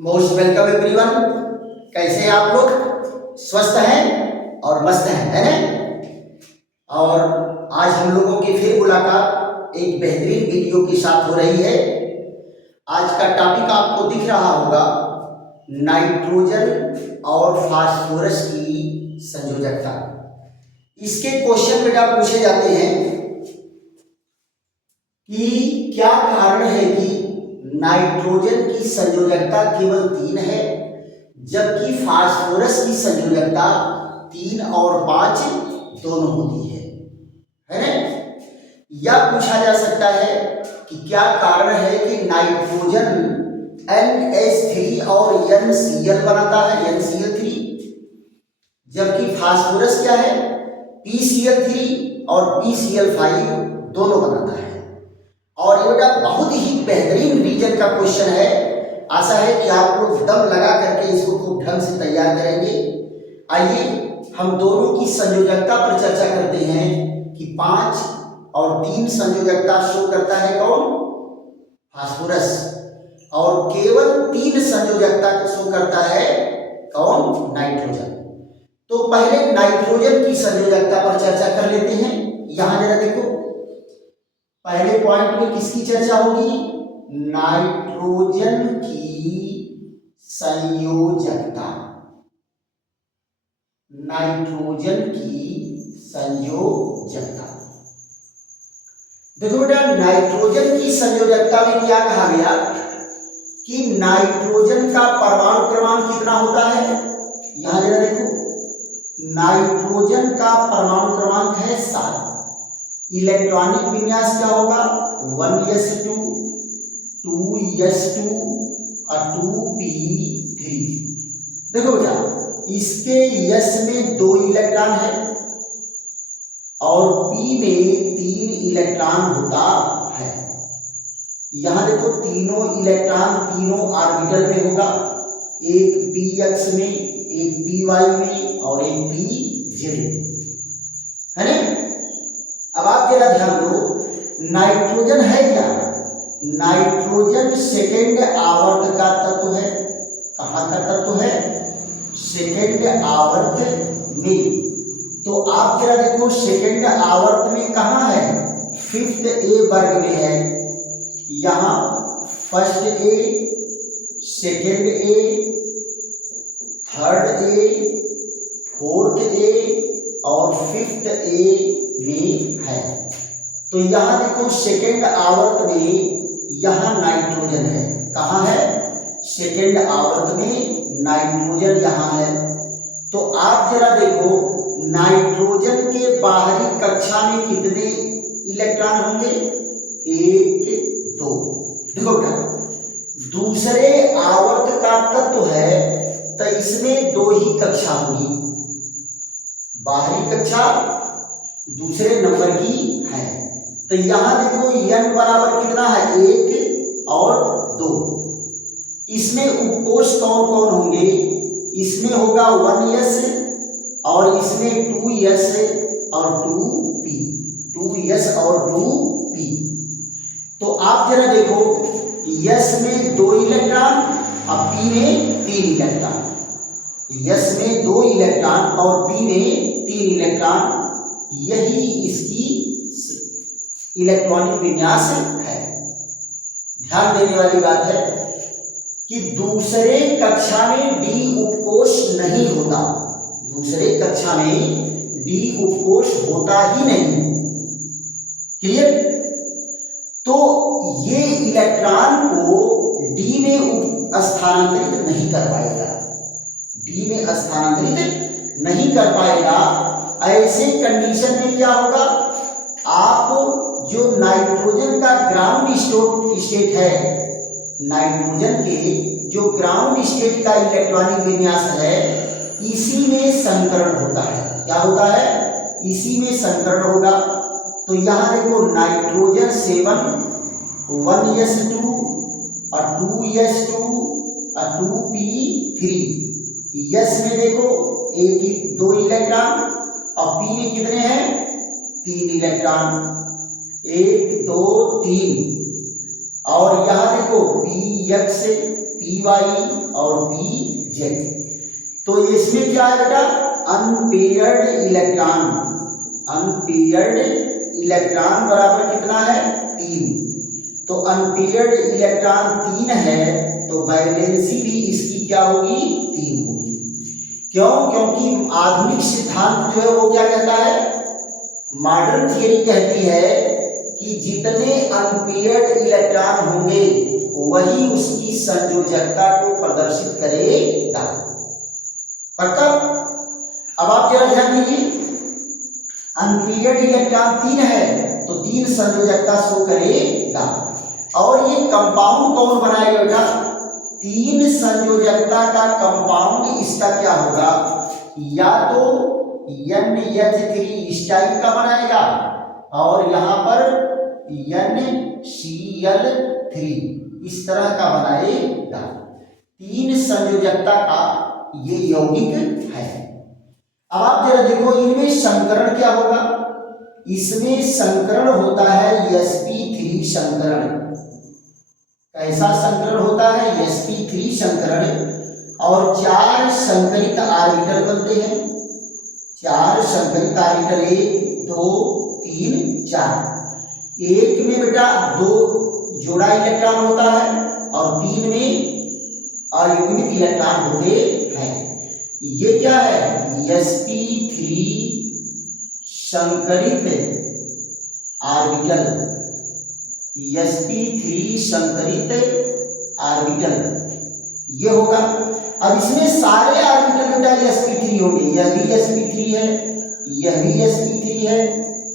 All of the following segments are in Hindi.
Most welcome everyone. कैसे हैं आप लोग? स्वस्थ हैं और मस्त हैं, है ना? और आज हम लोगों की फिर मुलाकात एक बेहतरीन वीडियो के साथ हो रही है। आज का टॉपिक आपको दिख रहा होगा, नाइट्रोजन और फास्फोरस की संयोजकता। इसके क्वेश्चन बेटा पूछे जाते हैं कि क्या कारण है कि नाइट्रोजन की संयोजकता केवल 3 है, जबकि फास्फोरस की संयोजकता 3 और 5 दोनों होती है ना? या पूछा जा सकता है कि क्या कारण है कि नाइट्रोजन NH3 और NCl बनाता है, NCl3, जबकि फास्फोरस क्या है, PCl3 और PCl5 दोनों बनाता है। और ये बेटा बहुत ही बेहतरीन रीजन का क्वेश्चन है। आशा है कि आप लोग दम लगा करके इसको खूब ढंग से तैयार करेंगे। आइए हम दोनों की संयोजकता पर चर्चा करते हैं कि 5 और 3 संयोजकता शो करता है कौन? फास्फोरस। और केवल 3 संयोजकता शो करता है कौन? नाइट्रोजन। तो पहले नाइट्रोजन की संयोजकता पर चर्चा कर लेते हैं। यहां जरा देखो, पहले पॉइंट में किसकी चर्चा होगी? नाइट्रोजन की संयोजकता। नाइट्रोजन की संयोजकता। देखो बेटा, नाइट्रोजन की संयोजकता में क्या कहा गया कि नाइट्रोजन का परमाणु क्रमांक कितना होता है? यहां जरा देखो, नाइट्रोजन का परमाणु क्रमांक है 7। इलेक्ट्रॉनिक विन्यास क्या होगा? 1s2 2s2 और 2p3। देखो बेटा, इसके s में 2 इलेक्ट्रॉन है और p में 3 इलेक्ट्रॉन होता है। यहां देखो, तीनों इलेक्ट्रॉन तीनों ऑर्बिटल में होगा, एक px में, एक py में और एक pz में, है ना? अब आप जरा ध्यान दो, नाइट्रोजन है क्या? नाइट्रोजन सेकेंड आवर्त का तत्व है। कहां का तत्व है? सेकेंड आवर्त में। तो आप जरा देखो, सेकेंड आवर्त में कहां है? 5th A वर्ग में है। यहां 1st A, 2nd A, 3rd A, 4th A और 5th A में है। तो यहां देखो, सेकेंड आवर्त में यहां नाइट्रोजन है। कहां है? सेकेंड आवर्त में नाइट्रोजन यहां है। तो आप जरा देखो, नाइट्रोजन के बाहरी कक्षा में कितने इलेक्ट्रॉन होंगे? 1 2। देखो बेटा, दूसरे आवर्त का तत्व है तो इसमें 2 ही कक्षा होगी। बाहरी कक्षा दूसरे नंबर की है। तो यहां देखो, n बराबर कितना है? 1 और 2। इसमें उपकोष कौन कौन होंगे? इसमें होगा 1s और इसमें 2s और 2p। 2s और 2p। तो आप जरा देखो, s में 2 इलेक्ट्रॉन और p में 3 इलेक्ट्रॉन। s में 2 इलेक्ट्रॉन और p में 3 इलेक्ट्रॉन। यही इसकी इलेक्ट्रॉनिक विन्यास है। ध्यान देने वाली बात है कि दूसरे कक्षा में d उपकोष नहीं होता। दूसरे कक्षा में d उपकोष होता ही नहीं। क्लियर? तो ये इलेक्ट्रॉन को d में स्थानांतरित नहीं कर पाएगा। d में स्थानांतरित नहीं कर पाएगा। ऐसे कंडीशन में क्या होगा? आप जो नाइट्रोजन का ग्राउंड स्टेट है, नाइट्रोजन के जो ग्राउंड स्टेट का इलेक्ट्रॉनिक विन्यास है, इसी में संकरण होता है। क्या होता है? इसी में संकरण होगा। तो यहां देखो, नाइट्रोजन 7 1s2 और 2s2 और 2p3। s में देखो 2 इलेक्ट्रॉन और p में कितने हैं? 3 इलेक्ट्रॉन। 1 2 3। और यहां देखो, px py और पी जेड। तो इसमें क्या है बेटा, अनपेयर्ड इलेक्ट्रॉन, अनपेयर्ड इलेक्ट्रॉन बराबर कितना है 3। तो अनपेयर्ड इलेक्ट्रॉन 3 है तो वैलेंसी भी इसकी क्या होगी 3 होगी। क्यों? क्योंकि आधुनिक सिद्धांत जो है वो क्या कहता है, मॉडर्न थियरी कहती है कि जितने अनपेयर्ड इलेक्ट्रॉन होंगे वही उसकी संयोजकता को प्रदर्शित करेगा। पक्का? अब आप जरा ध्यान दीजिए, अनपेयर्ड इलेक्ट्रॉन 3 है तो 3 संयोजकता शो करेगा। और ये कंपाउंड कौन बनाएगा बेटा, 3 संयोजकता का कंपाउंड इसका क्या होगा, या तो NH3 इस टाइप का बनाएगा और यहाँ पर NCl3 इस तरह का बनाएगा। 3 संयोजकता का ये यौगिक है। अब आप जरा देखो इनमें संकरण क्या होगा, इसमें संकरण होता है sp3 संकरण। कैसा संकरण होता है, sp3 संकरण। और 4 संकरित ऑर्बिटल बनते हैं, 4 संकरित ऑर्बिटल, 1 2 3 4। एक में बेटा 2 जोड़ा इलेक्ट्रॉन होता है और 3 में अयुग्मित इलेक्ट्रॉन होते हैं। ये क्या है, sp3 संकरित ऑर्बिटल, sp3 संकरित ऑर्बिटल ये होगा। अब इसमें सारे ऑर्बिटल बेटा sp3 होंगे, यह भी sp3 है, यह भी sp3 है,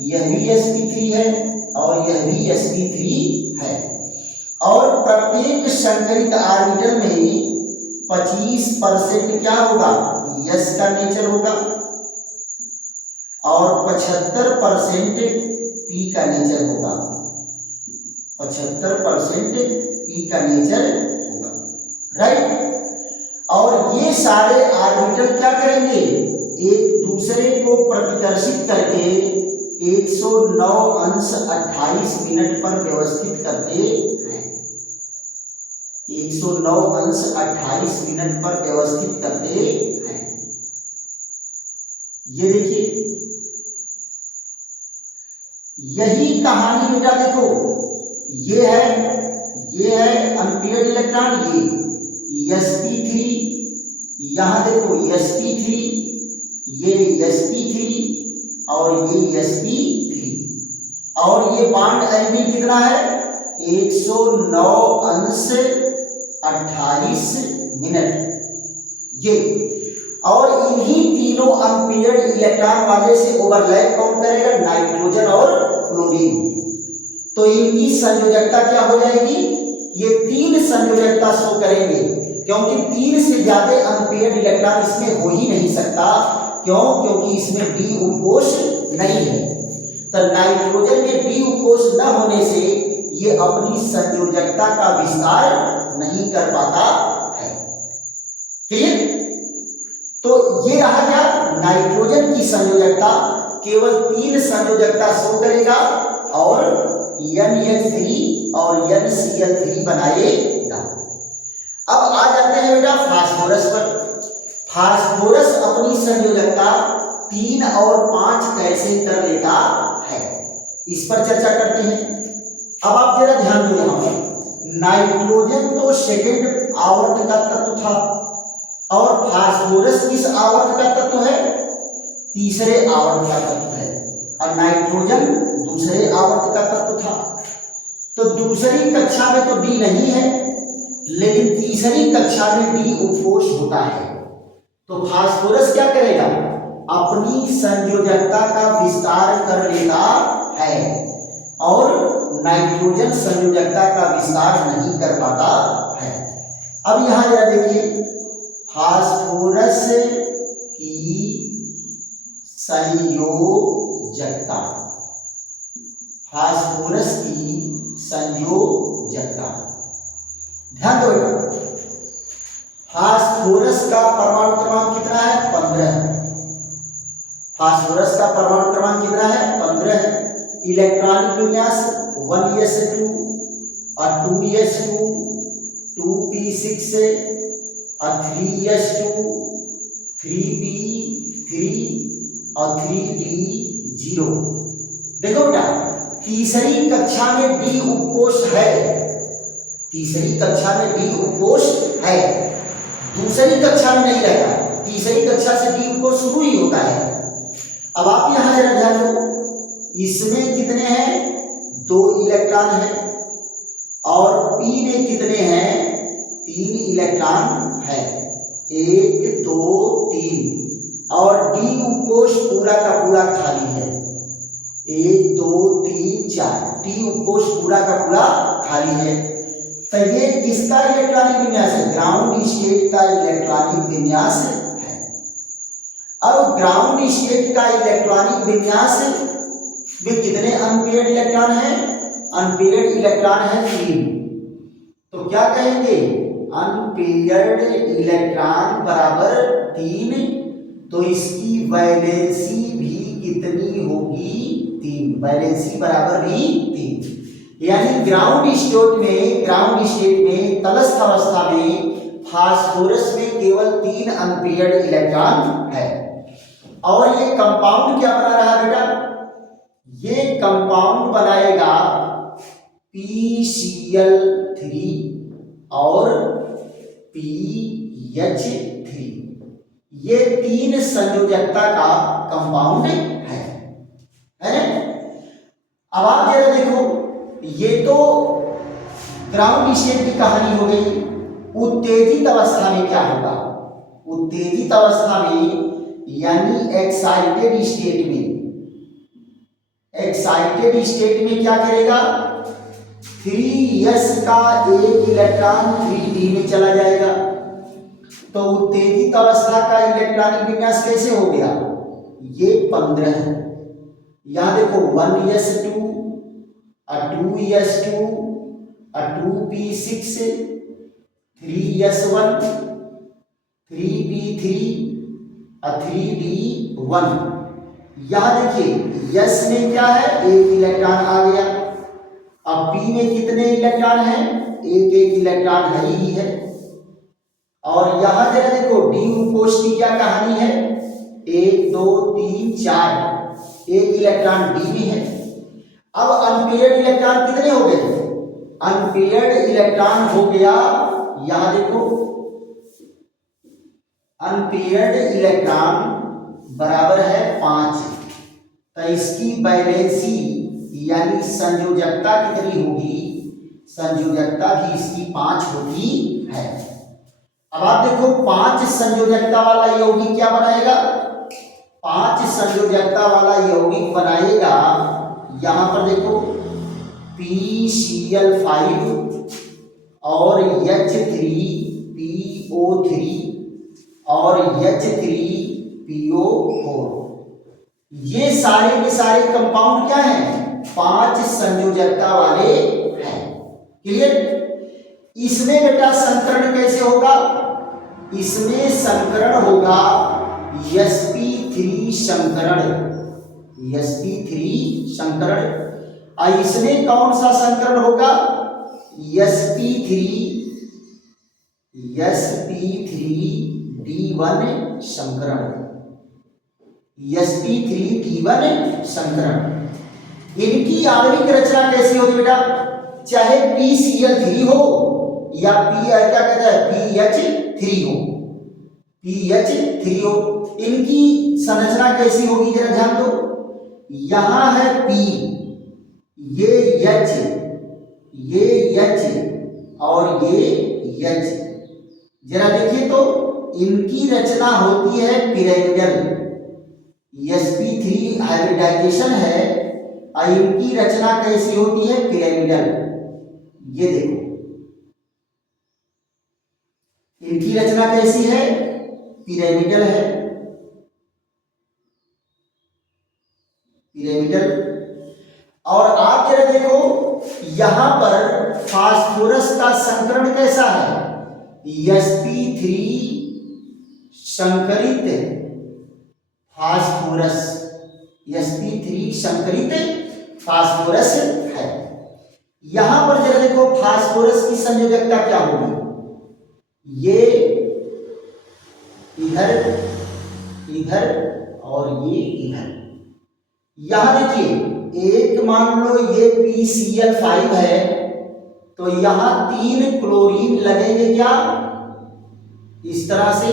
यह भी sp3 है और यह भी sp3 है। और प्रत्येक संकरित ऑर्बिटल में 25% क्या होगा, s का नेचर होगा और 75% p का नेचर होगा, 75% p का नेचर होगा, राइट। और ये सारे ऑर्बिटल क्या करेंगे, एक दूसरे को प्रतिकर्षित करके 109 अंश 28 मिनट पर व्यवस्थित करते हैं, 109 अंश 28 मिनट पर व्यवस्थित करते हैं। ये देखिए, यही कहानी बेटा देखो, ये है अनपेयर्ड इलेक्ट्रॉन, ये sp3, यहां देखो sp3, ये sp3 और ये sp3। और ये बॉन्ड एंगल कितना है, 109 अंश 28 मिनट ये। और इन्हीं तीनों अनपेयर्ड इलेक्ट्रॉन वाले से ओवरलैप कौन करेगा, नाइट्रोजन और क्लोरीन। तो इनकी संयोजकता क्या हो जाएगी, ये 3 संयोजकता शो करेंगे, क्योंकि 3 से ज्यादा अनपेयर्ड इलेक्ट्रॉन इसमें हो ही नहीं सकता। क्यों? क्योंकि इसमें डी उपकोष नहीं है। तो नाइट्रोजन में डी उपकोष न होने से ये अपनी संयोजकता का विस्तार नहीं कर पाता है। क्लियर? तो ये रहा क्या, नाइट्रोजन की संयोजकता केवल 3 संयोजकता शो करेगा और NH3 और NCl3 बनाएगा। अब आ जाते हैं बेटा फास्फोरस पर। फास्फोरस अपनी संयोजकता 3 और 5 कैसे कर लेता है, इस पर चर्चा करते हैं। अब आप जरा ध्यान दो, यहां पर नाइट्रोजन तो सेकेंड आवर्त का तत्व था और फास्फोरस किस आवर्त का तत्व है, तीसरे आवर्त का तत्व है, और नाइट्रोजन दूसरे आवर्त का तत्व था। तो दूसरी कक्षा में तो डी नहीं है, लेकिन तीसरी कक्षा में डी उपकोष होता है। तो फास्फोरस क्या करेगा, अपनी संयोजकता का विस्तार कर लेता है और नाइट्रोजन संयोजकता का विस्तार नहीं कर पाता है। अब यहां जरा देखिए, फास्फोरस की संयोजकता, फास्फोरस की संयोजकता ध्यान दो बेटा। फास्फोरस का परमाणु क्रमांक कितना है, 15। फास्फोरस का परमाणु क्रमांक कितना है, 15 है। इलेक्ट्रॉनिक विन्यास 1s2 और 2s2 2p6 और 3s2 3p3 और 3d0। देखो बेटा, तीसरी कक्षा में डी उपकोष है, तीसरी कक्षा में डी उपकोष है, दूसरी कक्षा में नहीं रहेगा, तीसरी कक्षा से डी उपकोष शुरू ही होता है। अब आप यहां जरा ध्यान दो, इसमें कितने हैं, 2 इलेक्ट्रॉन है, और पी में कितने हैं, 3 इलेक्ट्रॉन है, 1 2 3, और डी उपकोष पूरा का पूरा खाली है, 1 2 3 4, डी उपकोष पूरा का पूरा खाली है। तो ये किसका इलेक्ट्रॉनिक विन्यास है, ग्राउंड स्टेट का इलेक्ट्रॉनिक विन्यास है। अब ग्राउंड स्टेट का इलेक्ट्रॉनिक विन्यास में कितने अनपेयर्ड इलेक्ट्रॉन हैं, अनपेयर्ड इलेक्ट्रॉन है 3। तो क्या कहेंगे, अनपेयर्ड इलेक्ट्रॉन बराबर 3, तो इसकी वैलेंसी भी कितनी होगी, 3, वैलेंसी बराबर भी 3। यानी ग्राउंड स्टेट में तटस्थ अवस्था में फास्फोरस में केवल 3 अनपेयर्ड इलेक्ट्रॉन है। और ये कंपाउंड क्या बना रहा है बेटा, ये कंपाउंड बनाएगा PCl3 और PH3, ये 3 संयोजकता का कंपाउंड है ना। अब आप जरा देखो, ये तो ग्राउंड स्टेट की कहानी हो गई। उत्तेजित अवस्था में क्या होगा, उत्तेजित अवस्था में यानी एक्साइटेड स्टेट में, एक्साइटेड स्टेट में क्या करेगा, 3s का एक इलेक्ट्रॉन 3d में चला जाएगा। तो उत्तेजित अवस्था का इलेक्ट्रॉनिक विन्यास कैसे हो गया, ये 15 है। यहां देखो 1s2 2s2 2p6 3s1 3p3 3d1। यहां देखिए s में क्या है, एक इलेक्ट्रॉन आ गया। अब p में कितने इलेक्ट्रॉन हैं, एक इलेक्ट्रॉन ही है। और यहां जरा देखो डी उपकोष की क्या कहानी है, 1 2 3 4, एक इलेक्ट्रॉन डी में है। अब अनपेयर्ड इलेक्ट्रॉन कितने हो गए, अनपेयर्ड इलेक्ट्रॉन हो गया, यहां देखो अनपेयर्ड इलेक्ट्रॉन बराबर है 5। तो इसकी वैलेंसी यानी संयोजकता कितनी होगी, संयोजकता भी इसकी 5 होती है। अब आप देखो 5 संयोजकता वाला यौगिक क्या बनाएगा, 5 संयोजकता वाला यौगिक बनाएगा, यहां पर देखो PCl5 और H3PO3 और H3PO4, ये सारे के सारे कंपाउंड क्या हैं, 5 संयोजकता वाले हैं। क्लियर। इसमें बेटा संकरण कैसे होगा, इसमें संकरण होगा sp3 संकरण, sp3 संकरण। और इसमें कौन सा संकरण होगा, sp3d1 संकरण, sp3d1 संकरण। इनकी आणविक रचना कैसी होगी बेटा, चाहे PCl3 हो या क्या कहता है PH3 हो, PH3 हो, इनकी संरचना कैसी होगी जरा ध्यान दो। यहां है P, ये H, ये H और ये H। जरा देखिए तो इनकी रचना होती है पिरामिडल, sp3 हाइब्रिडाइजेशन है और इनकी रचना कैसी होती है पिरामिडल। ये देखो इनकी रचना कैसी है, पिरामिडल है, पिरामिडल। और आप जरा देखो यहां पर फास्फोरस का संकरण कैसा है, sp3 संकरित फास्फोरस, sp3 संकरित फास्फोरस है। यहां पर जरा देखो फास्फोरस की संयोजकता क्या होगी, ये इधर, इधर और ये इधर। यहां देखिए एक मान लो ये PCl5 है तो यहां 3 क्लोरीन लगेंगे क्या, इस तरह से।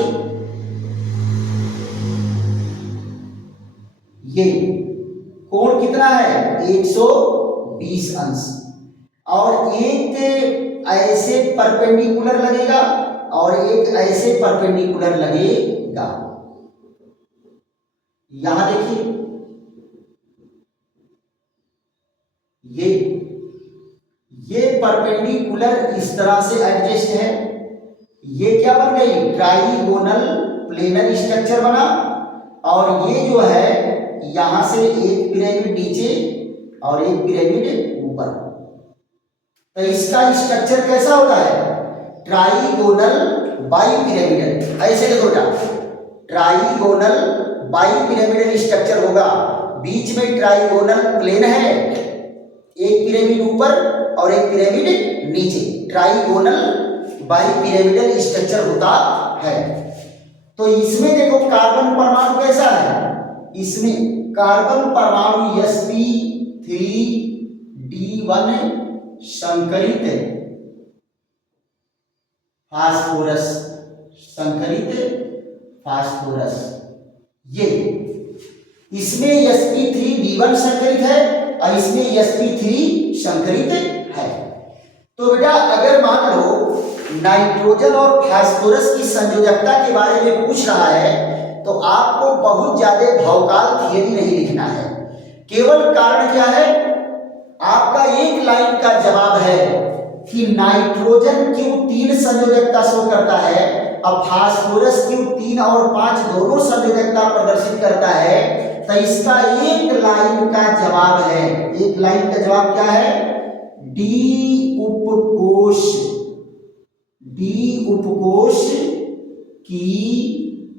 ये कोण कितना है 120 अंश, और एक ऐसे परपेंडिकुलर लगेगा और एक ऐसे परपेंडिकुलर लगेगा। यहां देखिए ये परपेंडिकुलर इस तरह से एडजस्ट है। ये क्या बन गई, ट्राइगोनल प्लेनर स्ट्रक्चर बना, और ये जो है यहां से एक पिरामिड नीचे और एक पिरामिड ऊपर। तो इसका स्ट्रक्चर कैसा होता है, ट्राइगोनल बाइपिरामिडल। ऐसे देखो बेटा, ट्राइगोनल बाइपिरामिडल स्ट्रक्चर होगा, बीच में ट्राइगोनल प्लेन है, एक पिरामिड ऊपर और एक पिरामिड नीचे, ट्राइगोनल बाइपिरामिडल स्ट्रक्चर होता है। तो इसमें देखो कार्बन परमाणु कैसा है, इसमें कार्बन परमाणु sp3d1 संकरित फास्फोरस, संकरित फास्फोरस। ये इसमें sp3d1 संकरित है और इसमें sp3 संकरित है। तो बेटा अगर मान लो नाइट्रोजन और फास्फोरस की संयोजकता के बारे में पूछ रहा है तो आपको बहुत ज्यादा भौकाल थियरी नहीं लिखना है, केवल कारण क्या है, आपका एक लाइन का जवाब है कि नाइट्रोजन क्यों 3 संयोजकता शो करता है और फास्फोरस क्यों 3 और 5 दोनों संयोजकता प्रदर्शित करता है। तो इसका एक लाइन का जवाब है, एक लाइन का जवाब क्या है, डी उपकोष की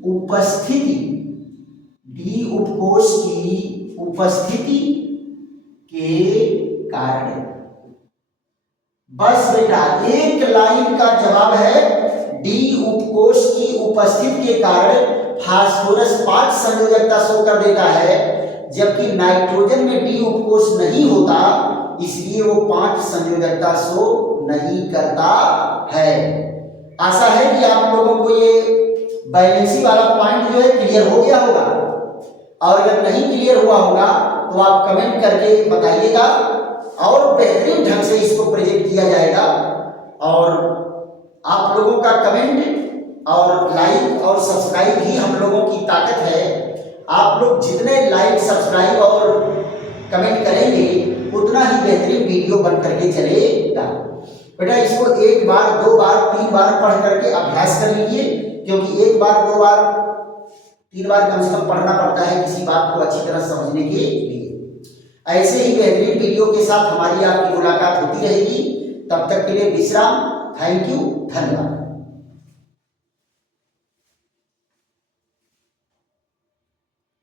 उपस्थिति, डी उपकोष की उपस्थिति के कारण। बस बेटा एक लाइन का जवाब है, डी उपकोष की उपस्थिति के कारण फास्फोरस 5 संयोजकता शो कर देता है, जबकि नाइट्रोजन में डी उपकोष नहीं होता, इसलिए वो 5 संयोजकता शो नहीं करता है। आशा है कि आप लोगों को ये बैलेंसी वाला पॉइंट जो है क्लियर हो गया होगा, और अगर नहीं क्लियर हुआ होगा तो आप कमेंट करके बताइएगा और बेहतरीन ढंग से इसको प्रेजेंट किया जाएगा। और आप लोगों का कमेंट और लाइक और सब्सक्राइब ही हम लोगों की ताकत है। आप लोग जितने लाइक सब्सक्राइब और कमेंट करेंगे उतना ही बेहतरीन वीडियो बन करके चलेगा। बेटा इसको 1 बार 2 बार 3 बार पढ़ करके अभ्यास कर लीजिए, क्योंकि 1 बार 2 बार 3 बार कम से कम पढ़ना पड़ता है किसी बात को अच्छी तरह समझने के लिए। ऐसे ही बेहतरीन वीडियो के साथ हमारी आपकी मुलाकात होती रहेगी। तब तक के लिए विश्राम। थैंक यू, धन्यवाद।